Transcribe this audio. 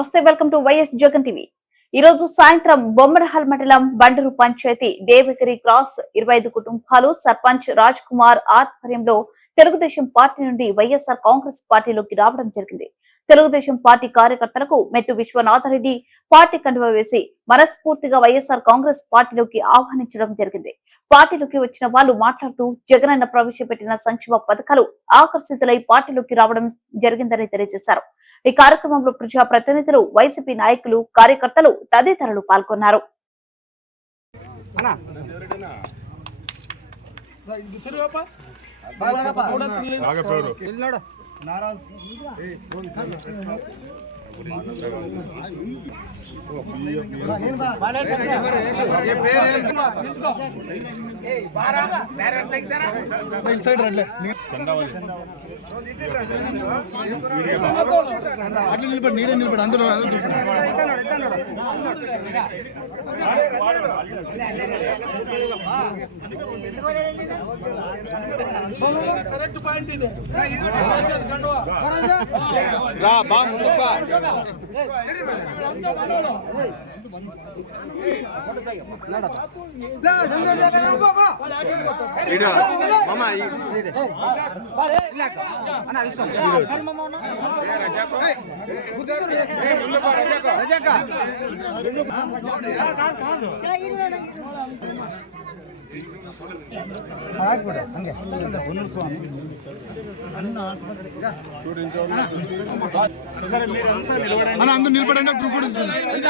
నమస్తే, welcome to YS Jagan TV. ఈ రోజు సాయంత్రం బొమ్మరహల్ మండలం బండరు పంచాయతీ దేవగిరి క్రాస్ 25 కుటుంబాలు సర్పంచ్ రాజ్ కుమార్ ఆధ్వర్యంలో తెలుగుదేశం పార్టీ నుండి వైఎస్ఆర్ కాంగ్రెస్ పార్టీలోకి రావడం జరిగింది. తెలుగుదేశం పార్టీ కార్యకర్తలకు మెట్టు విశ్వనాథరెడ్డి పార్టీ కండువా వేసి మనస్ఫూర్తిగా వైఎస్ఆర్ కాంగ్రెస్ పార్టీలోకి ఆహ్వానించడం జరిగింది. పార్టీలోకి వచ్చిన వాళ్ళు మాట్లాడుతూ జగనన్న ప్రవేశపెట్టిన సంక్షేమ పథకాలు ఆకర్షితులై పార్టీలోకి రావడం జరిగిందని తెలియజేశారు. ఈ కార్యక్రమంలో ప్రజా ప్రతినిధులు, వైసీపీ నాయకులు, కార్యకర్తలు తదితరులు పాల్గొన్నారు. అందరూ కరెక్ట్ పాయింట్ ఇది. అందరూ నిలబడండి. గ్రూప్